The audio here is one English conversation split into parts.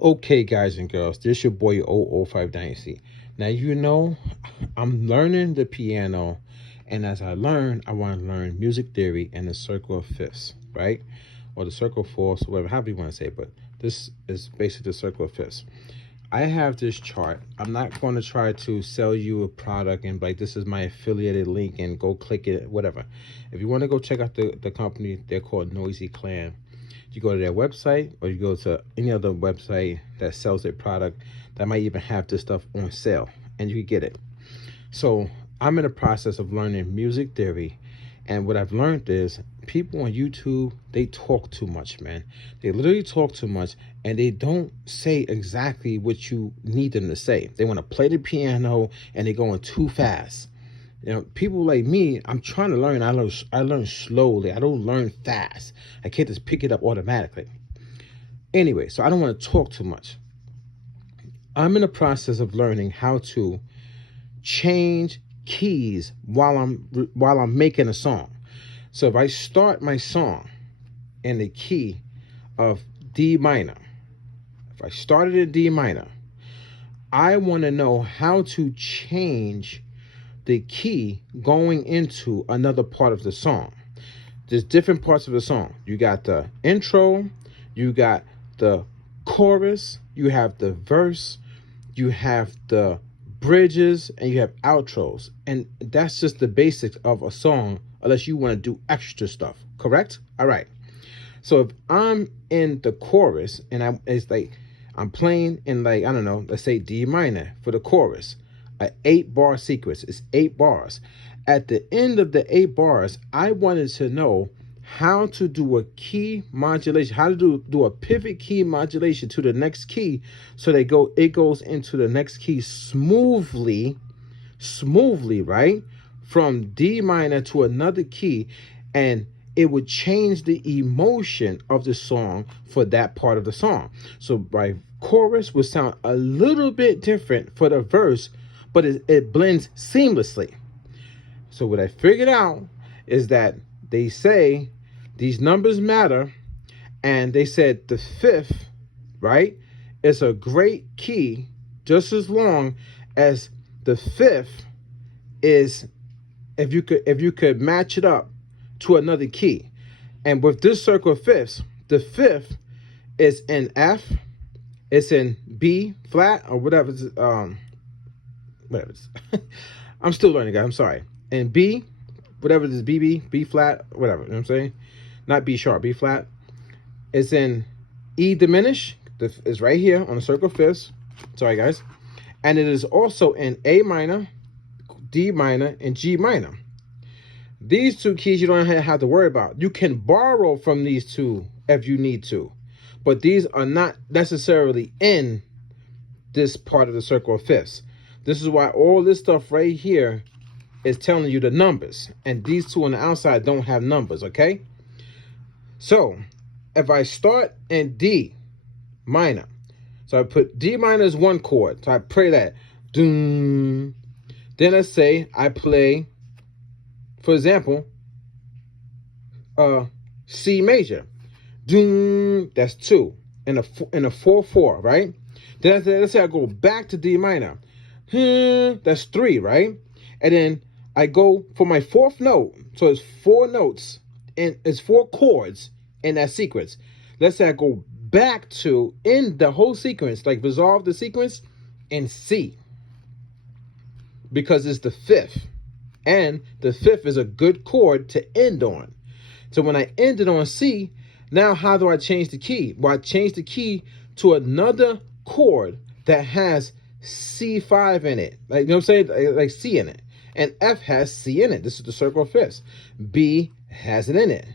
Okay, guys and girls, this your boy 005 Dynasty. Now, I'm learning the piano, and as I learn, I want to learn music theory and the circle of fifths, right? Or the circle of fourths, whatever, however you want to say it, but this is basically the circle of fifths. I have this chart. I'm not going to try to sell you a product and like this is my affiliated link and go click it, whatever. If you want to go check out the company, they're called Noisy Clan. You go to their website or you go to any other website that sells their product that might even have this stuff on sale and you can get it. So I'm in the process of learning music theory, and what I've learned is people on YouTube, they talk too much, man. They literally talk too much and they don't say exactly what you need them to say. They want to play the piano and they're going too fast. People like me, I'm trying to learn. I learn slowly. I don't learn fast. I can't just pick it up automatically. Anyway, so I don't want to talk too much. I'm in the process of learning how to change keys while I'm making a song. So if I start my song in the key of D minor, if I started in D minor, I want to know how to change the key going into another part of the song. There's different parts of the song. You got the intro, you got the chorus, you have the verse, you have the bridges, and you have outros. And that's just the basics of a song, unless you want to do extra stuff. Correct? All right. So if I'm in the chorus and I'm playing in I don't know, let's say D minor for the chorus, an 8-bar sequence. It's 8 bars. At the end of the 8 bars, I wanted to know how to do a key modulation, how to do a pivot key modulation to the next key, so it goes into the next key smoothly, right? From D minor to another key, and it would change the emotion of the song for that part of the song. So my chorus would sound a little bit different for the verse, but it blends seamlessly. So what I figured out is that they say these numbers matter, and they said the fifth, right, is a great key just as long as the fifth is, if you could match it up to another key. And with this circle of fifths, the fifth is in F, it's in B flat or whatever. I'm still learning, guys. I'm sorry. And B, whatever this B flat, whatever. You know what I'm saying? Not B sharp, B flat. It's in E diminished. It's right here on the circle of fifths. Sorry, guys. And it is also in A minor, D minor, and G minor. These two keys you don't have to worry about. You can borrow from these two if you need to, but these are not necessarily in this part of the circle of fifths. This is why all this stuff right here is telling you the numbers, and these two on the outside don't have numbers, okay? So if I start in D minor, so I put D minor as one chord, so I play that. Doom. Then let's say I play, for example, C major. Doom, that's 2 in a 4/4, right? Then let's say I go back to D minor. That's 3, right? And then I go for my 4th note. So it's 4 notes and it's 4 chords in that sequence. Let's say I go back to, in the whole sequence, like resolve the sequence in C, because it's the 5th. And the 5th is a good chord to end on. So when I ended on C, now how do I change the key? Well, I change the key to another chord that has C5 in it. Like, you know what I'm saying? Like C in it. And F has C in it. This is the circle of fifths. B has it in it.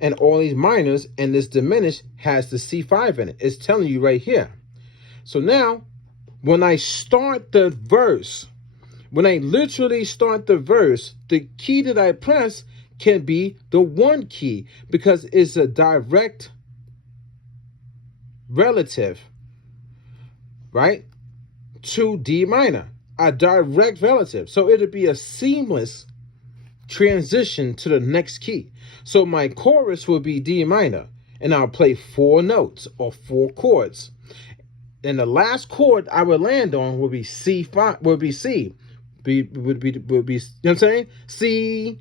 And all these minors and this diminished has the C5 in it. It's telling you right here. So now, when I start the verse, when I literally start the verse, the key that I press can be the 1 key, because it's a direct relative, right, to D minor, a direct relative. So it'll be a seamless transition to the next key. So my chorus will be D minor, and I'll play 4 notes or 4 chords. And the last chord I would land on would be C5, would be C. Would be, you know what I'm saying? C.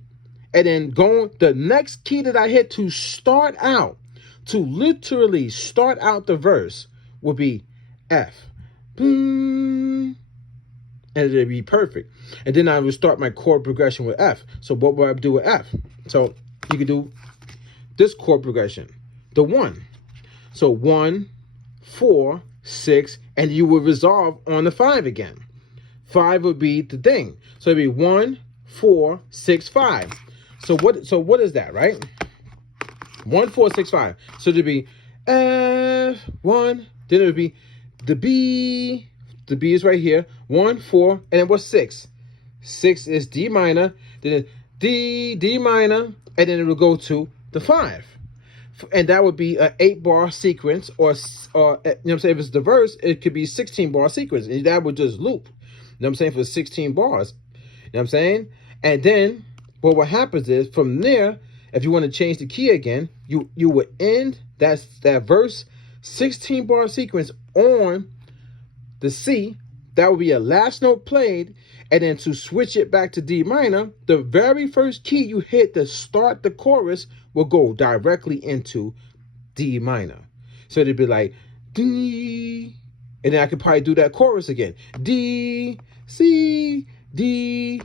And then going, the next key that I hit to start out, to literally start out the verse, would be F. And it'd be perfect. And then I would start my chord progression with F. So what would I do with F? So you could do this chord progression, the 1. So 1, 4, 6, and you would resolve on the 5 again. 5 would be the thing. So it'd be 1, 4, 6, 5. So what is that, right? 1, 4, 6, 5. So it'd be F1, then it would be the B. The B is right here. 1, 4, and then what's 6? 6 is D minor, then D minor, and then it will go to the 5. And that would be an 8-bar sequence, or you know what I'm saying? If it's the verse, it could be 16-bar sequence, and that would just loop. You know what I'm saying? For 16 bars. You know what I'm saying? And then what happens is, from there, if you want to change the key again, you would end that verse 16-bar sequence on the C. That would be a last note played, and then to switch it back to D minor, the very first key you hit to start the chorus will go directly into D minor. So it'd be like D, and then I could probably do that chorus again. D, C, D,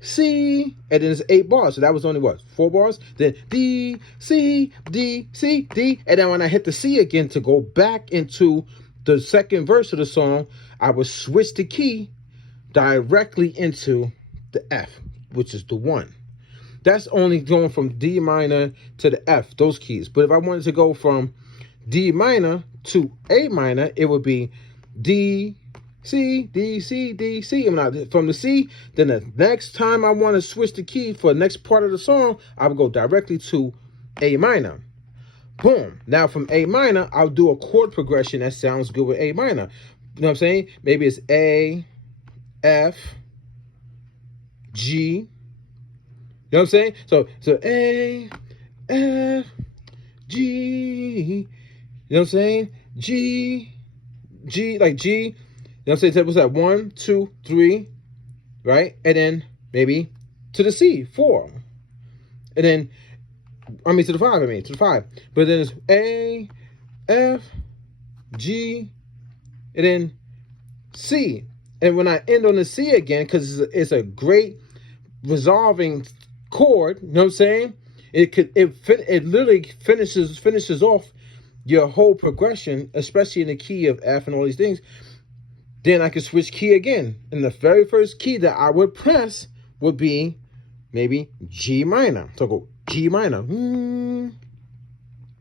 C, and then it's 8 bars. So that was only what, 4 bars? Then D, C, D, C, D, and then when I hit the C again to go back into the second verse of the song, I would switch the key directly into the F, which is the 1. That's only going from D minor to the F, those keys. But if I wanted to go from D minor to A minor, it would be D, C, D, C, D, C. And from the C, then the next time I want to switch the key for the next part of the song, I would go directly to A minor. Boom. Now from A minor, I'll do a chord progression that sounds good with A minor. You know what I'm saying? Maybe it's A, F, G. You know what I'm saying? So A, F, G. You know what I'm saying? G, like G. You know what I'm saying? So what's that? 1, 2, 3, right? And then maybe to the C, 4. And then to the 5, to the 5. But then it's A, F, G, and then C. And when I end on the C again, because it's a great resolving chord, you know what I'm saying? It literally finishes off your whole progression, especially in the key of F and all these things. Then I can switch key again. And the very first key that I would press would be maybe G minor. So I'll go G minor. And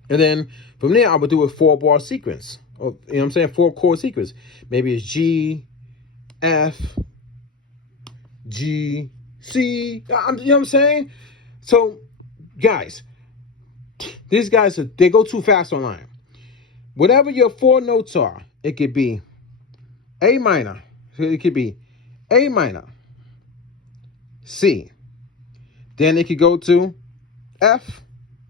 then from there, I would do a 4-bar sequence. You know what I'm saying? 4 chord sequence. Maybe it's G, F, G, C. You know what I'm saying? So, guys, these guys, they go too fast online. Whatever your 4 notes are, it could be A minor. It could be A minor, C. Then it could go to F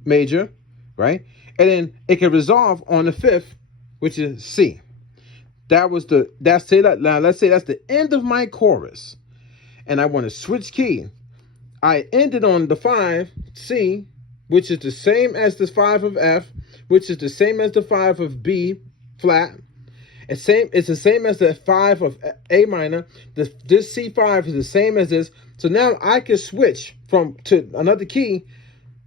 major, right? And then it can resolve on the 5th, which is C. Let's say that's the end of my chorus, and I want to switch key. I ended on the 5, C, which is the same as the 5 of F, which is the same as the 5 of B flat. It's the same as the 5 of A minor. This C5 is the same as this. So now I can switch to another key,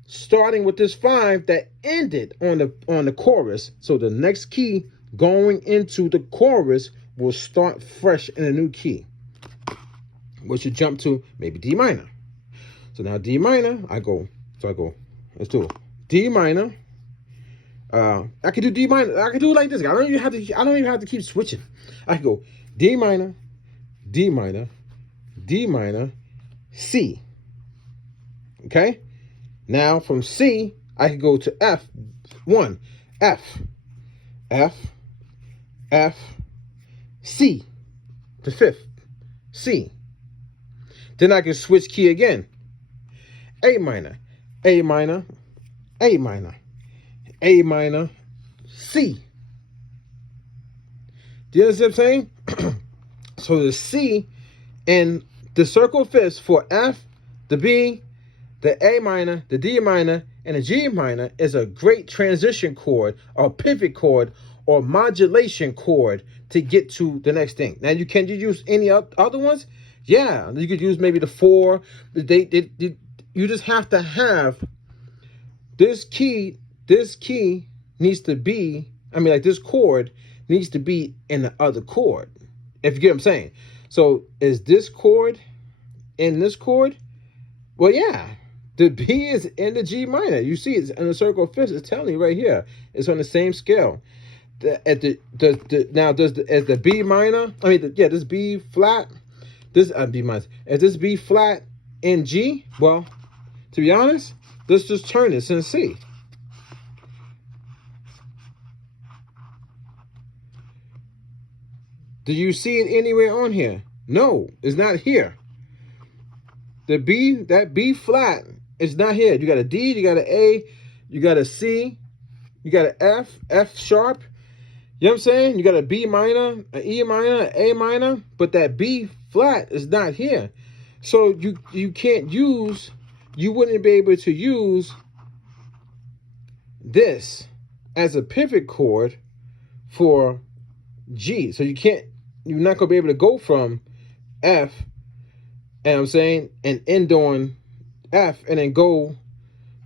starting with this 5 that ended on the chorus. So the next key going into the chorus will start fresh in a new key, which should jump to maybe D minor. So now D minor, let's do it. D minor. I can do D minor. I can do it like this. I don't even have to keep switching. I can go D minor, D minor, D minor, C. Okay? Now from C, I can go to F1, F, F, F, C, the 5th, C. Then I can switch key again. A minor, A minor, A minor, A minor, C. Do you understand what I'm saying? So the C and the circle fifths for F, the B, the A minor, the D minor, and the G minor is a great transition chord or pivot chord or modulation chord to get to the next thing. Now, you use any other ones? Yeah, you could use maybe the 4. You just have to have this key. This key needs to be, like this chord needs to be in the other chord. If you get what I'm saying. So is this chord in this chord? Well, yeah. The B is in the G minor. You see it's in the circle of fifths. It's telling you right here. It's on the same scale. As the B minor, this B flat, this B minor. If this B flat in G, well, to be honest, let's just turn this in C. Do you see it anywhere on here? No, it's not here. That B flat is not here. You got a D, you got an A, you got a C, you got an F sharp. You know what I'm saying? You got a B minor, an E minor, an A minor, but that B flat is not here. So you can't use, you wouldn't be able to use this as a pivot chord for G. So you're not gonna be able to go from F, and I'm saying, and end on F, and then go.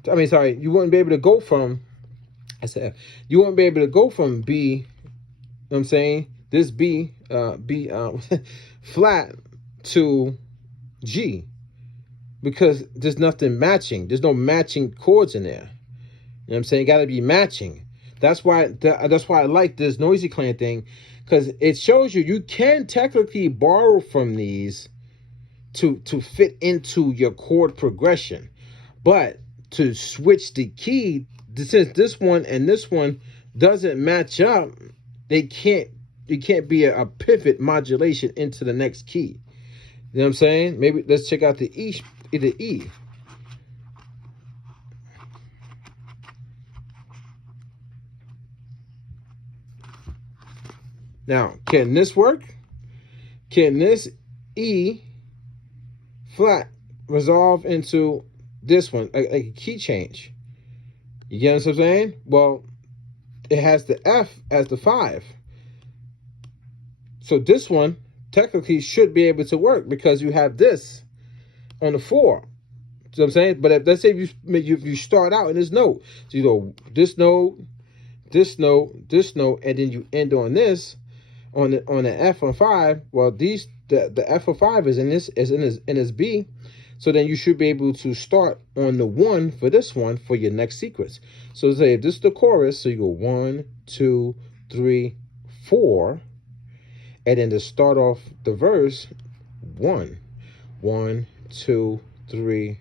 You wouldn't be able to go from. I said F. You wouldn't be able to go from B. You know what I'm saying, this B flat to G, because there's nothing matching. There's no matching chords in there. You know what I'm saying? Got to be matching. That's why I like this Noisy Clan thing, because it shows you can technically borrow from these to fit into your chord progression, but to switch the key, since this one and this one doesn't match up, it can't be a pivot modulation into the next key. You know what I'm saying? Maybe let's check out the E. Now, can this work? Can this E flat resolve into this one, a key change? You get what I'm saying? Well, it has the F as the 5. So this one technically should be able to work because you have this on the 4. You know what I'm saying? But let's say you start out in this note. So you go this note, this note, this note, and then you end on this on the F on 5. Well, the F of 5 is in this B. So then you should be able to start on the 1 for this one for your next sequence. So say if this is the chorus, so you go 1, 2, 3, 4, and then to start off the verse, 1, 2, 3,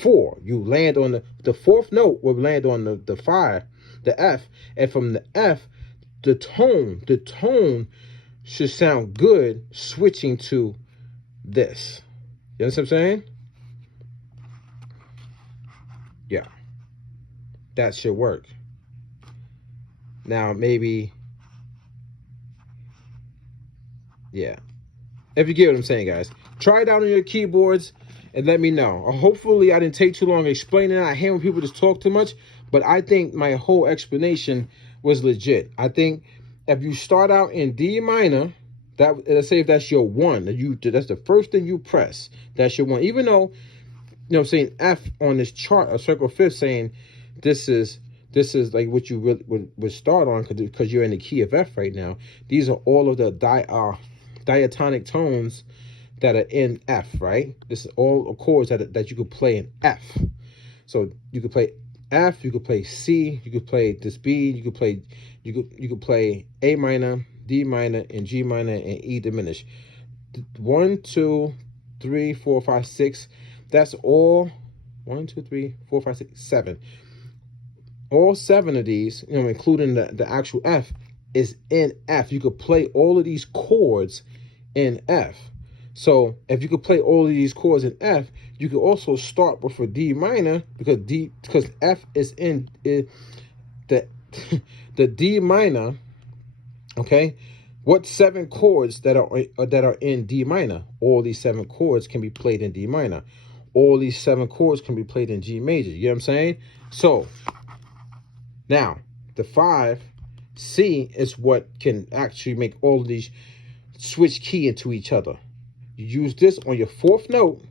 4. You land on the 4th note will land on the 5, the F, and from the F, the tone should sound good switching to this. You understand what I'm saying? Yeah. That should work. Now, maybe, yeah. If you get what I'm saying, guys. Try it out on your keyboards and let me know. Hopefully, I didn't take too long explaining it. I hate when people just talk too much, but I think my whole explanation was legit. I think if you start out in D minor, let's say if that's your 1, that's the first thing you press. That's your 1. Even though, you know what I'm saying, F on this chart, a circle fifth, saying this is like what you would start on because you're in the key of F right now. These are all of the diatonic tones that are in F, right? This is all chords that you could play in F. So you could play F, you could play C, you could play this B, you could play A minor, D minor, and G minor, and E diminished. 1, 2, 3, 4, 5, 6. That's all. 1, 2, 3, 4, 5, 6, 7. All 7 of these, including the actual F, is in F. You could play all of these chords in F. So if you could play all of these chords in F, you could also start with a D minor because F is in it. the D minor, okay, what 7 chords that are in D minor? All these 7 chords can be played in D minor. All these 7 chords can be played in G major. You know what I'm saying? So now the 5 C is what can actually make all of these switch key into each other. You use this on your 4th note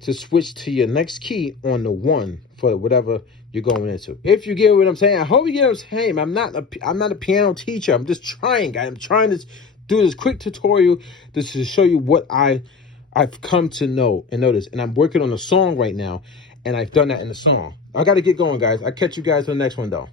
to switch to your next key on the 1 for whatever you're going into. If you get what I'm saying, I hope you get what I'm saying. I'm not a piano teacher. I'm just trying, guys. I'm trying to do this quick tutorial just to show you what I've come to know and notice. And I'm working on a song right now, and I've done that in the song. I got to get going, guys. I'll catch you guys on the next one, though.